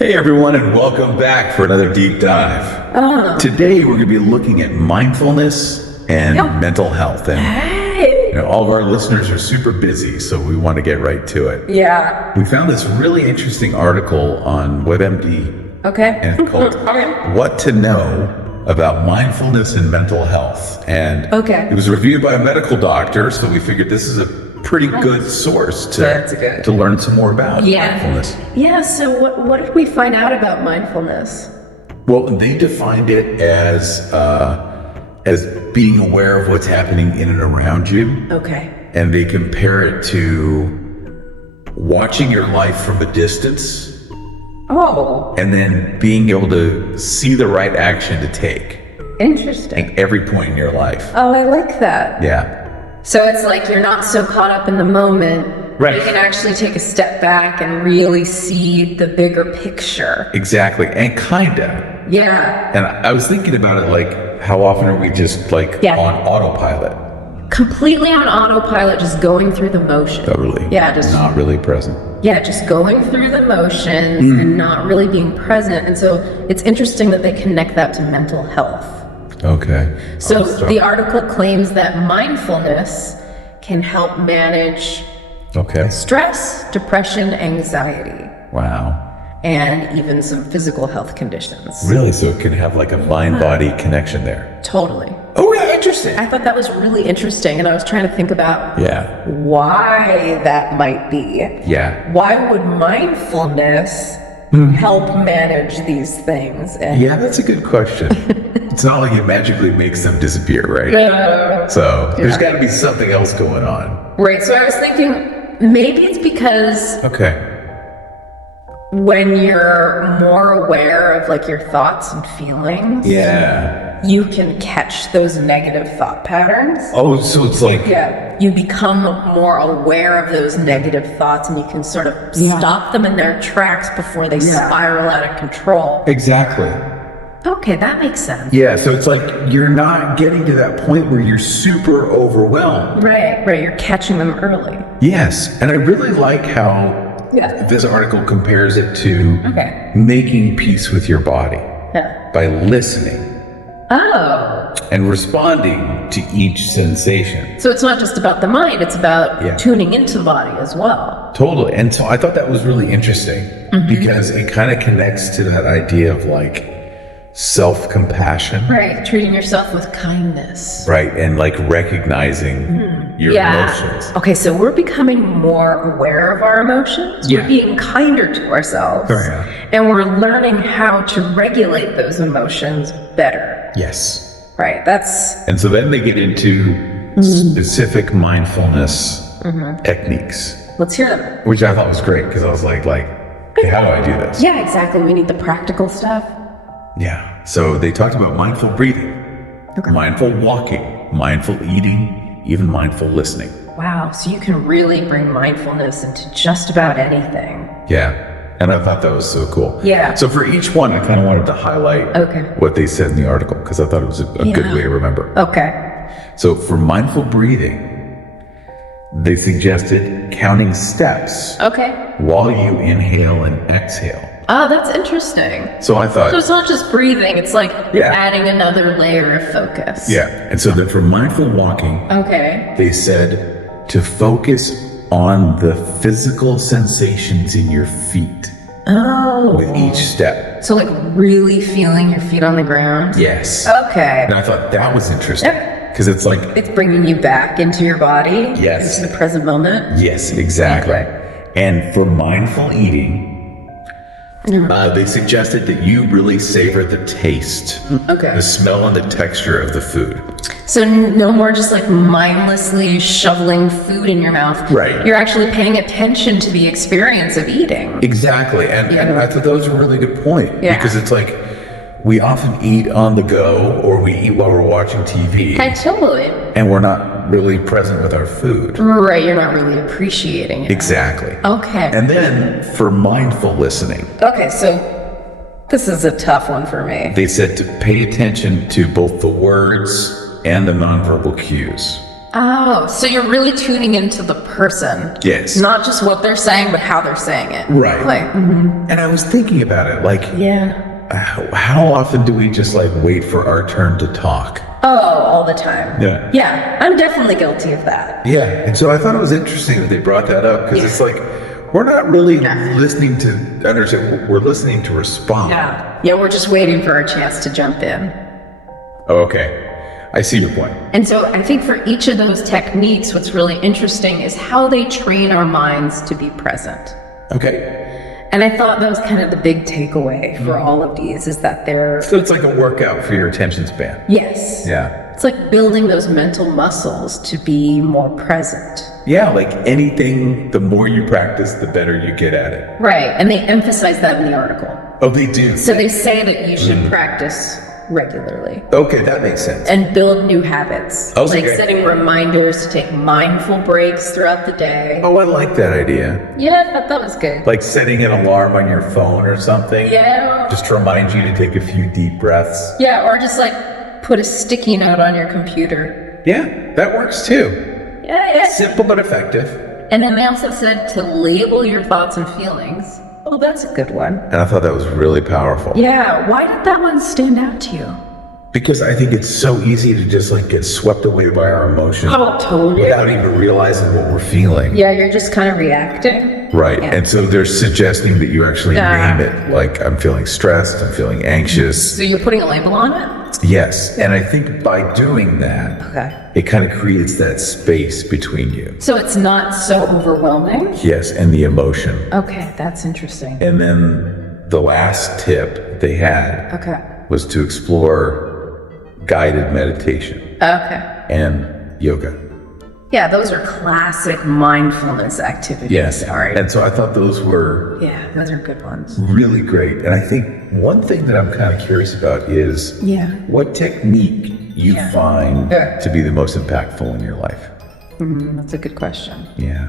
Hey everyone, and welcome back for another deep dive. Today we're going to be looking at mindfulness and mental health. And all of our listeners are super busy, so we want to get right to it. Yeah. We found this really interesting article on WebMD. Okay. And it's called What to Know About Mindfulness and Mental Health. And it was reviewed by a medical doctor, so we figured this is a pretty good source to learn some more about mindfulness. Yeah, so what did we find out about mindfulness? Well, they defined it as being aware of what's happening in and around you. Okay. And they compare it to watching your life from a distance. Oh. And then being able to see the right action to take. Interesting. At every point in your life. Oh, I like that. Yeah. So it's like you're not so caught up in the moment. Right. You can actually take a step back and really see the bigger picture. Exactly. And kinda. Yeah. And I was thinking about it like, how often are we just like on autopilot? Completely on autopilot, just going through the motions. Totally. Yeah, just not really present. Yeah, just going through the motions and not really being present. And so it's interesting that they connect that to mental health. Okay. So the article claims that mindfulness can help manage stress, depression, anxiety. Wow. And even some physical health conditions. Really? So it can have like a mind-body connection there? Totally. Oh, yeah, interesting. I thought that was really interesting, and I was trying to think about why that might be. Yeah. Why would mindfulness help manage these things? And that's a good question. It's not like it magically makes them disappear, right? So there's got to be something else going on. Right. So I was thinking maybe it's because when you're more aware of like your thoughts and feelings, you can catch those negative thought patterns. Oh, so it's like you become more aware of those negative thoughts, and you can sort of stop them in their tracks before they spiral out of control. Exactly. Okay, that makes sense. Yeah, so it's like you're not getting to that point where you're super overwhelmed. Right, you're catching them early. Yes, and I really like how this article compares it to making peace with your body by listening. Oh. And responding to each sensation. So it's not just about the mind, it's about tuning into the body as well. Totally. And so I thought that was really interesting because it kind of connects to that idea of like self-compassion. Right, treating yourself with kindness. Right, and like recognizing your emotions. Okay, so we're becoming more aware of our emotions. We're being kinder to ourselves. And we're learning how to regulate those emotions better. Yes. Right, And so then they get into specific mindfulness techniques. Let's hear them. Which I thought was great because I was like, okay, how do I do this? Yeah, exactly. We need the practical stuff. Yeah. So they talked about mindful breathing, mindful walking, mindful eating, even mindful listening. Wow. So you can really bring mindfulness into just about anything. Yeah. And I thought that was so cool. Yeah. So for each one, I kind of wanted to highlight what they said in the article because I thought it was a good way to remember. Okay. So for mindful breathing, they suggested counting steps while you inhale and exhale. Oh, that's interesting. So I thought... So it's not just breathing, it's like adding another layer of focus. Yeah, and so then for mindful walking, they said to focus on the physical sensations in your feet. Oh. With each step. So like really feeling your feet on the ground? Yes. Okay. And I thought that was interesting. Because it's like... It's bringing you back into your body. Yes. Into the present moment. Yes, exactly. And for mindful eating... they suggested that you really savor the taste, the smell and the texture of the food. So no more just like mindlessly shoveling food in your mouth. Right. You're actually paying attention to the experience of eating. Exactly. And I thought that was a really good point. Because it's like we often eat on the go or we eat while we're watching TV. Totally. And we're not really present with our food. Right, you're not really appreciating it. Exactly. Okay. And then for mindful listening. Okay, so this is a tough one for me. They said to pay attention to both the words and the nonverbal cues. Oh, so you're really tuning into the person. Yes. Not just what they're saying, but how they're saying it. Right. Like, And I was thinking about it, like, yeah. how often do we just like wait for our turn to talk? Oh, all the time. Yeah. Yeah, I'm definitely guilty of that. Yeah. And so I thought it was interesting that they brought that up because it's like, we're not really listening to understand, we're listening to respond. Yeah. Yeah, we're just waiting for our chance to jump in. Oh, okay. I see your point. And so I think for each of those techniques, what's really interesting is how they train our minds to be present. Okay. And I thought that was kind of the big takeaway for all of these is that they're... So it's like a workout for your attention span. Yes. Yeah. It's like building those mental muscles to be more present. Yeah, like anything, the more you practice, the better you get at it. Right. And they emphasize that in the article. Oh, they do? So they say that you should practice regularly. Okay, that makes sense. And build new habits. Okay. Like setting reminders to take mindful breaks throughout the day. Oh, I like that idea. Yeah, I thought that was good. Like setting an alarm on your phone or something. Yeah. Just to remind you to take a few deep breaths. Yeah, or just like put a sticky note on your computer. Yeah, that works too. Yeah. Simple but effective. And then they also said to label your thoughts and feelings. Oh, that's a good one. And I thought that was really powerful. Yeah, why did that one stand out to you? Because I think it's so easy to just like get swept away by our emotions. Oh, totally. Without even realizing what we're feeling. Yeah, you're just kind of reacting. Right. Yeah. And so they're suggesting that you actually name it. Like, I'm feeling stressed, I'm feeling anxious. So you're putting a label on it? Yes. And I think by doing that, it kind of creates that space between you. So it's not so overwhelming? Yes. And the emotion. Okay, that's interesting. And then the last tip they had was to explore guided meditation and yoga. Yeah, those are classic mindfulness activities. Yes. All right. And so I thought those were those are good ones. really great. And I think one thing that I'm kind of curious about is what technique you find to be the most impactful in your life. That's a good question. Yeah.